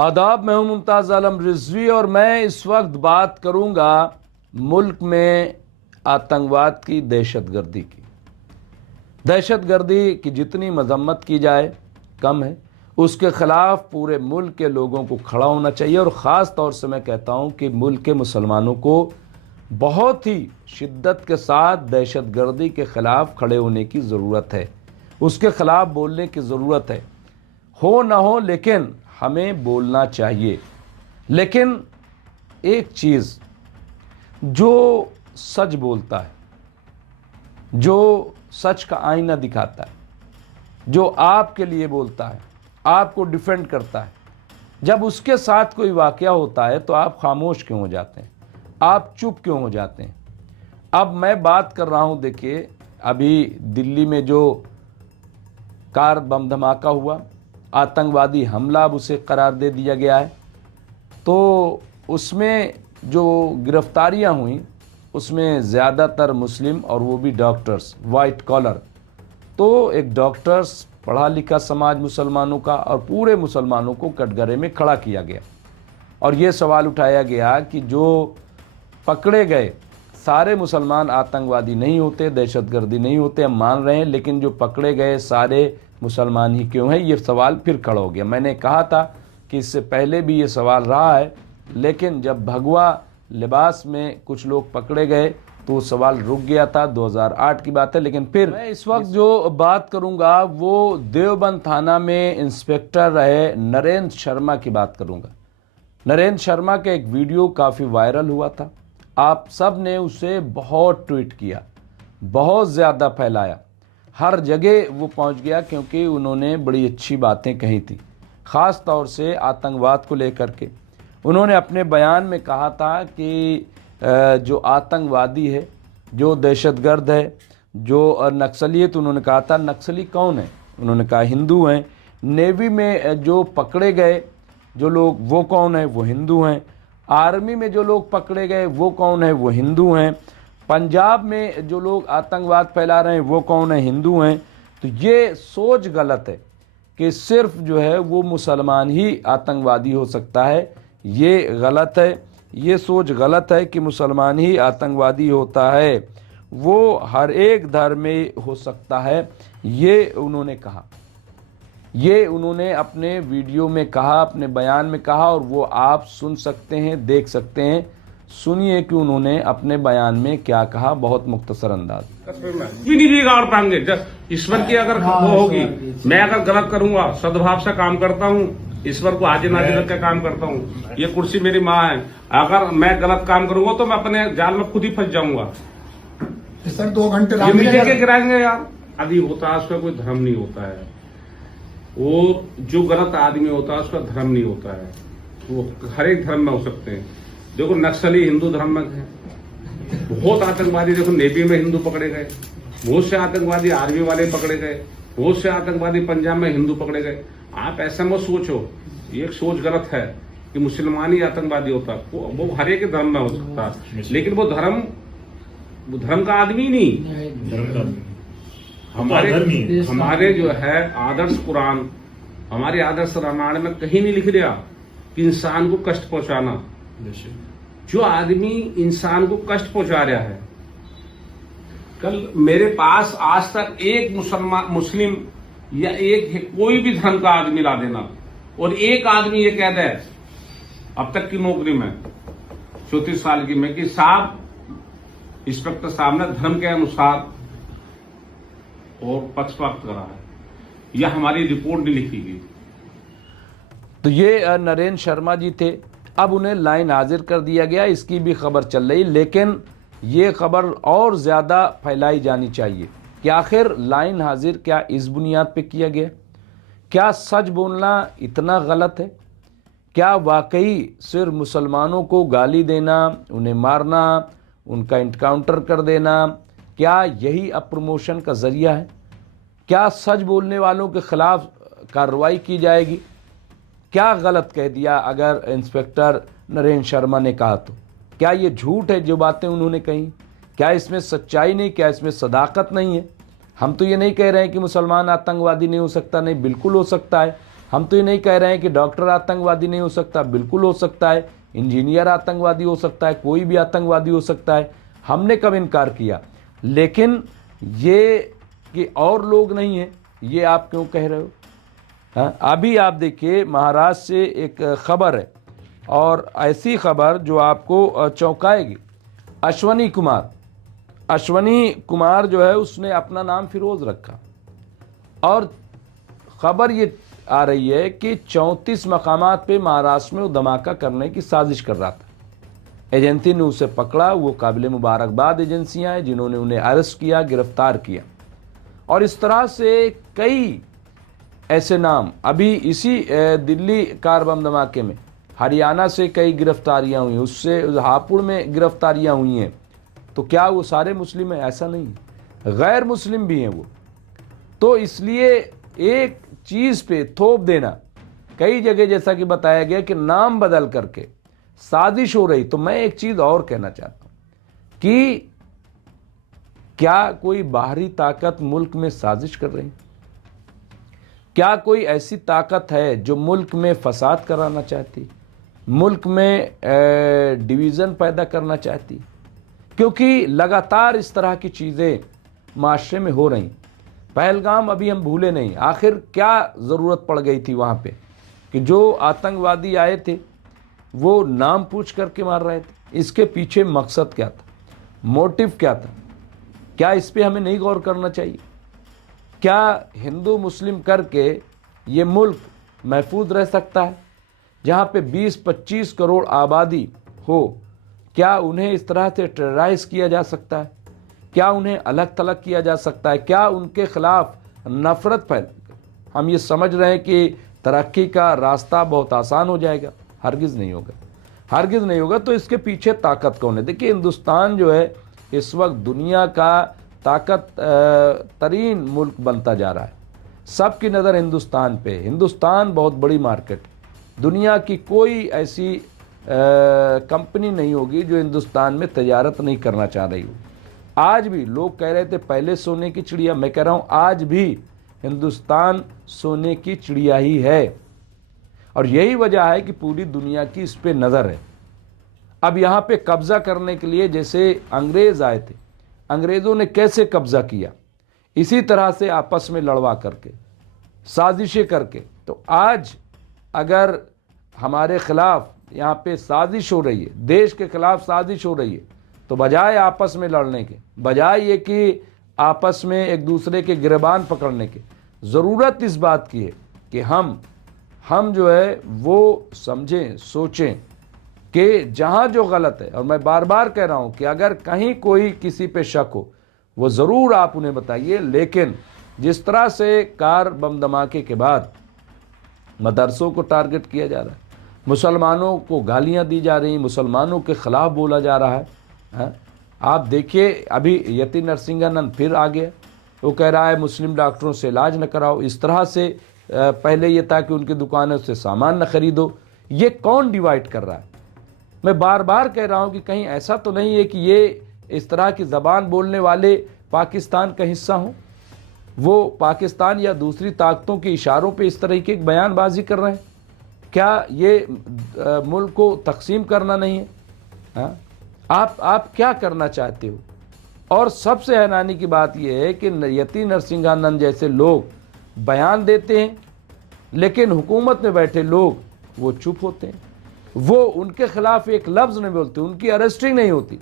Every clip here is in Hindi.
आदाब, मैं हूं मुमताज़ आलम रिजवी और मैं इस वक्त बात करूंगा मुल्क में आतंकवाद की, दहशतगर्दी की। दहशतगर्दी की जितनी मजम्मत की जाए कम है। उसके ख़िलाफ़ पूरे मुल्क के लोगों को खड़ा होना चाहिए और ख़ास तौर से मैं कहता हूं कि मुल्क के मुसलमानों को बहुत ही शिद्दत के साथ दहशतगर्दी के ख़िलाफ़ खड़े होने की ज़रूरत है। उसके ख़िलाफ़ बोलने की ज़रूरत है। हो ना हो लेकिन हमें बोलना चाहिए। लेकिन एक चीज़, जो सच बोलता है, जो सच का आईना दिखाता है, जो आपके लिए बोलता है, आपको डिफेंड करता है, जब उसके साथ कोई वाक़या होता है तो आप खामोश क्यों हो जाते हैं? आप चुप क्यों हो जाते हैं? अब मैं बात कर रहा हूं, देखिए अभी दिल्ली में जो कार बम धमाका हुआ, आतंकवादी हमला, अब उसे करार दे दिया गया है। तो उसमें जो गिरफ्तारियां हुई उसमें ज़्यादातर मुस्लिम और वो भी डॉक्टर्स, वाइट कॉलर। तो एक डॉक्टर्स, पढ़ा लिखा समाज मुसलमानों का और पूरे मुसलमानों को कटघरे में खड़ा किया गया और ये सवाल उठाया गया कि जो पकड़े गए सारे मुसलमान आतंकवादी नहीं होते, दहशतगर्दी नहीं होते, हम मान रहे हैं, लेकिन जो पकड़े गए सारे मुसलमान ही क्यों हैं? ये सवाल फिर खड़ा हो गया। मैंने कहा था कि इससे पहले भी ये सवाल रहा है, लेकिन जब भगवा लिबास में कुछ लोग पकड़े गए तो वो सवाल रुक गया था। 2008 की बात है। लेकिन फिर मैं इस वक्त जो बात करूंगा वो देवबंद थाना में इंस्पेक्टर रहे नरेंद्र शर्मा की बात करूंगा। नरेंद्र शर्मा का एक वीडियो काफ़ी वायरल हुआ था। आप सब ने उसे बहुत ट्वीट किया, बहुत ज़्यादा फैलाया, हर जगह वो पहुंच गया क्योंकि उन्होंने बड़ी अच्छी बातें कही थी, ख़ास तौर से आतंकवाद को लेकर के। उन्होंने अपने बयान में कहा था कि जो आतंकवादी है, जो दहशतगर्द है, जो नक्सलियत, उन्होंने कहा था नक्सली कौन है? उन्होंने कहा हिंदू हैं। नेवी में जो पकड़े गए जो लोग, वो कौन है? वो हिंदू हैं। आर्मी में जो लोग पकड़े गए वो कौन है? वो हिंदू हैं। पंजाब में जो लोग आतंकवाद फैला रहे हैं वो कौन है? हिंदू हैं। तो ये सोच गलत है कि सिर्फ जो है वो मुसलमान ही आतंकवादी हो सकता है। ये गलत है, ये सोच गलत है कि मुसलमान ही आतंकवादी होता है। वो हर एक धर्म में हो सकता है, ये उन्होंने कहा। ये उन्होंने अपने वीडियो में कहा, अपने बयान में कहा और वो आप सुन सकते हैं, देख सकते हैं। सुनिए कि उन्होंने अपने बयान में क्या कहा, बहुत मुख्तसर अंदाज। भी नहीं बिगाड़ पाएंगे। ईश्वर की अगर वो होगी, मैं अगर गलत करूंगा, सद्भाव से काम करता हूँ, ईश्वर को हाजिर नाजिर रख के काम करता हूँ। ये कुर्सी मेरी माँ है। अगर मैं गलत काम करूंगा तो मैं अपने जाल में खुद ही फंस जाऊंगा। सर 2 घंटे ये मीडिया के गिराएंगे यार। आदि होता है उसका कोई धर्म नहीं होता है। वो जो गलत आदमी होता है उसका धर्म नहीं होता है। वो हर एक धर्म में हो सकते हैं। देखो नक्सली हिंदू धर्म में है, बहुत आतंकवादी देखो नेवी में हिंदू पकड़े गए, बहुत से आतंकवादी आर्मी वाले पकड़े गए, बहुत से आतंकवादी पंजाब में हिंदू पकड़े गए। आप ऐसा मत सोचो, ये एक सोच गलत है कि मुसलमान ही आतंकवादी होता है। वो हर एक धर्म में हो सकता है, लेकिन वो धर्म का आदमी नहीं। हमारे जो है आदर्श कुरान, हमारे आदर्श रामायण में कहीं नहीं लिख दिया कि इंसान को कष्ट पहुंचाना। जो आदमी इंसान को कष्ट पहुंचा रहा है, कल मेरे पास आज तक एक मुस्लिम या एक कोई भी धर्म का आदमी ला देना और एक आदमी ये कह दे अब तक की नौकरी में 34 साल की में कि साहब इंस्पेक्टर साहब ने धर्म के अनुसार और पक्षपात करा है, यह हमारी रिपोर्ट नहीं लिखी गई। तो ये नरेंद्र शर्मा जी थे। अब उन्हें लाइन हाजिर कर दिया गया, इसकी भी खबर चल रही, लेकिन ये खबर और ज़्यादा फैलाई जानी चाहिए कि आखिर लाइन हाजिर क्या इस बुनियाद पे किया गया? क्या सच बोलना इतना गलत है? क्या वाकई सिर्फ मुसलमानों को गाली देना, उन्हें मारना, उनका इनकाउंटर कर देना, क्या यही अब प्रमोशन का ज़रिया है? क्या सच बोलने वालों के ख़िलाफ़ कार्रवाई की जाएगी? क्या गलत कह दिया अगर इंस्पेक्टर नरेंद्र शर्मा ने कहा तो? क्या ये झूठ है जो बातें उन्होंने कही? क्या इसमें सच्चाई नहीं? क्या इसमें सदाकत नहीं है? हम तो ये नहीं कह रहे हैं कि मुसलमान आतंकवादी नहीं हो सकता, नहीं, बिल्कुल हो सकता है। हम तो ये नहीं कह रहे हैं कि डॉक्टर आतंकवादी नहीं हो सकता, बिल्कुल हो सकता है, इंजीनियर आतंकवादी हो सकता है, कोई भी आतंकवादी हो सकता है, हमने कब इनकार किया। लेकिन ये कि और लोग नहीं हैं, ये आप क्यों कह रहे हो? हाँ, अभी आप देखिए महाराष्ट्र से एक खबर है, और ऐसी खबर जो आपको चौंकाएगी। अश्वनी कुमार जो है उसने अपना नाम फिरोज रखा, और खबर ये आ रही है कि 34 मकामात पे महाराष्ट्र में वो धमाका करने की साजिश कर रहा था। एजेंसी ने उसे पकड़ा। वो काबिल मुबारकबाद एजेंसियां हैं जिन्होंने उन्हें अरेस्ट किया, गिरफ्तार किया। और इस तरह से कई ऐसे नाम, अभी इसी दिल्ली कार बम धमाके में हरियाणा से कई गिरफ्तारियां हुई, उससे हापुड़ में गिरफ्तारियां हुई हैं। तो क्या वो सारे मुस्लिम हैं? ऐसा नहीं, गैर मुस्लिम भी हैं वो। तो इसलिए एक चीज़ पे थोप देना, कई जगह जैसा कि बताया गया कि नाम बदल करके साजिश हो रही। तो मैं एक चीज़ और कहना चाहता हूँ कि क्या कोई बाहरी ताकत मुल्क में साजिश कर रही? क्या कोई ऐसी ताकत है जो मुल्क में फसाद कराना चाहती, मुल्क में डिवीज़न पैदा करना चाहती? क्योंकि लगातार इस तरह की चीज़ें माशरे में हो रही। पहलगाम अभी हम भूले नहीं, आखिर क्या ज़रूरत पड़ गई थी वहाँ पे कि जो आतंकवादी आए थे वो नाम पूछ करके मार रहे थे? इसके पीछे मकसद क्या था, मोटिव क्या था? क्या इस पे हमें नहीं गौर करना चाहिए? क्या हिंदू मुस्लिम करके ये मुल्क महफूज रह सकता है जहाँ पे 20-25 करोड़ आबादी हो? क्या उन्हें इस तरह से टेरराइज किया जा सकता है? क्या उन्हें अलग थलग किया जा सकता है? क्या उनके खिलाफ नफरत फैल? हम ये समझ रहे हैं कि तरक्की का रास्ता बहुत आसान हो जाएगा। हरगिज़ नहीं होगा, हरगिज़ नहीं होगा। तो इसके पीछे ताकत कौन है? देखिए, हिंदुस्तान जो है इस वक्त दुनिया का ताकत तरीन मुल्क बनता जा रहा है। सबकी नज़र हिंदुस्तान पे। हिंदुस्तान बहुत बड़ी मार्केट, दुनिया की कोई ऐसी कंपनी नहीं होगी जो हिंदुस्तान में तजारत नहीं करना चाह रही हो। आज भी लोग कह रहे थे पहले सोने की चिड़िया, मैं कह रहा हूँ आज भी हिंदुस्तान सोने की चिड़िया ही है। और यही वजह है कि पूरी दुनिया की इस पे नज़र है। अब यहाँ पे कब्ज़ा करने के लिए जैसे अंग्रेज़ आए थे, अंग्रेज़ों ने कैसे कब्ज़ा किया? इसी तरह से आपस में लड़वा करके, साजिशें करके। तो आज अगर हमारे ख़िलाफ़ यहाँ पे साजिश हो रही है, देश के ख़िलाफ़ साजिश हो रही है, तो बजाय आपस में लड़ने के, बजाय ये कि आपस में एक दूसरे के गिरबान पकड़ने के, ज़रूरत इस बात की है कि हम जो है वो समझें, सोचें कि जहाँ जो गलत है, और मैं बार बार कह रहा हूँ कि अगर कहीं कोई किसी पे शक हो वो ज़रूर आप उन्हें बताइए। लेकिन जिस तरह से कार बम धमाके के बाद मदरसों को टारगेट किया जा रहा है, मुसलमानों को गालियाँ दी जा रही, मुसलमानों के ख़िलाफ़ बोला जा रहा है। आप देखिए, अभी यति नरसिंहानंद फिर आ गया, वो कह रहा है मुस्लिम डॉक्टरों से इलाज न कराओ। इस तरह से पहले ये था कि उनकी दुकानों से सामान न खरीदो। ये कौन डिवाइड कर रहा है? मैं बार बार कह रहा हूँ कि कहीं ऐसा तो नहीं है कि ये इस तरह की ज़बान बोलने वाले पाकिस्तान का हिस्सा हों, वो पाकिस्तान या दूसरी ताकतों के इशारों पे इस तरह की बयानबाजी कर रहे हैं? क्या ये मुल्क को तकसीम करना नहीं है? हाँ? आप क्या करना चाहते हो? और सबसे हैरानी की बात यह है कि यति नरसिंहानंद जैसे लोग बयान देते हैं, लेकिन हुकूमत में बैठे लोग वो चुप होते हैं। वो उनके खिलाफ एक लफ्ज़ नहीं बोलते, उनकी अरेस्टिंग नहीं होती।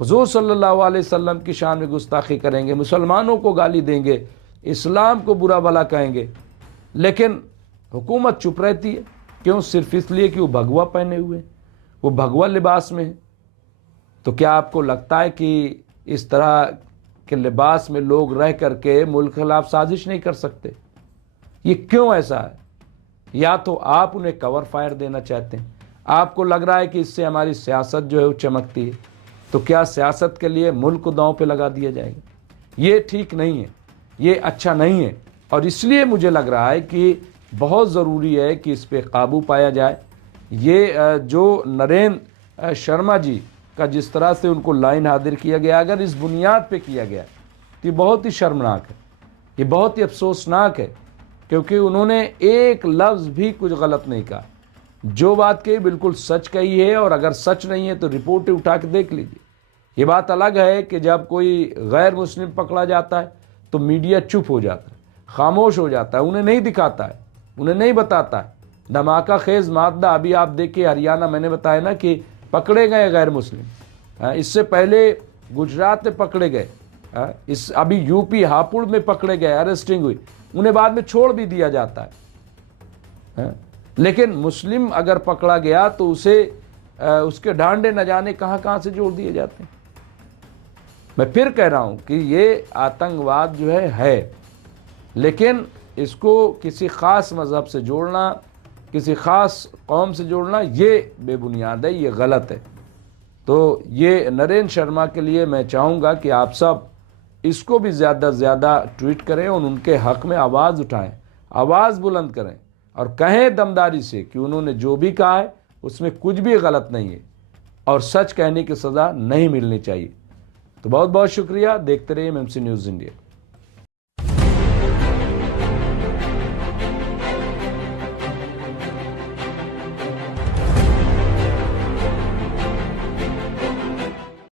हुजूर सल्लल्लाहु अलैहि वसल्लम की शान में गुस्ताखी करेंगे, मुसलमानों को गाली देंगे, इस्लाम को बुरा भला कहेंगे, लेकिन हुकूमत चुप रहती है। क्यों? सिर्फ इसलिए कि वो भगवा पहने हुए हैं, वो भगवा लिबास में है। तो क्या आपको लगता है कि इस तरह के लिबास में लोग रह करके मुल्क के खिलाफ साजिश नहीं कर सकते? ये क्यों ऐसा है? या तो आप उन्हें कवर फायर देना चाहते हैं, आपको लग रहा है कि इससे हमारी सियासत जो है वो चमकती है, तो क्या सियासत के लिए मुल्क को दांव पे लगा दिया जाएगा? ये ठीक नहीं है, ये अच्छा नहीं है। और इसलिए मुझे लग रहा है कि बहुत ज़रूरी है कि इस पर काबू पाया जाए। ये जो नरेंद्र शर्मा जी का जिस तरह से उनको लाइन हाजिर किया गया, अगर इस बुनियाद पे किया गया तो ये बहुत ही शर्मनाक है, ये बहुत ही अफसोसनाक है क्योंकि उन्होंने एक लफ्ज़ भी कुछ गलत नहीं कहा। जो बात कही बिल्कुल सच कही है, और अगर सच नहीं है तो रिपोर्ट उठा के देख लीजिए। ये बात अलग है कि जब कोई गैर मुस्लिम पकड़ा जाता है तो मीडिया चुप हो जाता है, खामोश हो जाता है, उन्हें नहीं दिखाता है, उन्हें नहीं बताता है। धमाका खेज मादा अभी आप देखिए, हरियाणा मैंने बताया ना कि पकड़े गए गैर मुस्लिम, इससे पहले गुजरात में पकड़े गए, इस अभी यूपी हापुड़ में पकड़े गए, अरेस्टिंग हुई, उन्हें बाद में छोड़ भी दिया जाता है। लेकिन मुस्लिम अगर पकड़ा गया तो उसे उसके डांडे न जाने कहां कहां से जोड़ दिए जाते हैं। मैं फिर कह रहा हूं कि ये आतंकवाद जो है, लेकिन इसको किसी ख़ास मज़हब से जोड़ना, किसी ख़ास कौम से जोड़ना, ये बेबुनियाद है, ये गलत है। तो ये नरेंद्र शर्मा के लिए मैं चाहूँगा कि आप सब इसको भी ज़्यादा से ज़्यादा ट्वीट करें और उनके हक़ में आवाज़ उठाएं, आवाज़ बुलंद करें और कहें दमदारी से कि उन्होंने जो भी कहा है उसमें कुछ भी गलत नहीं है और सच कहने की सज़ा नहीं मिलनी चाहिए। तो बहुत बहुत शुक्रिया। देखते रहिए एमएमसी न्यूज़ इंडिया।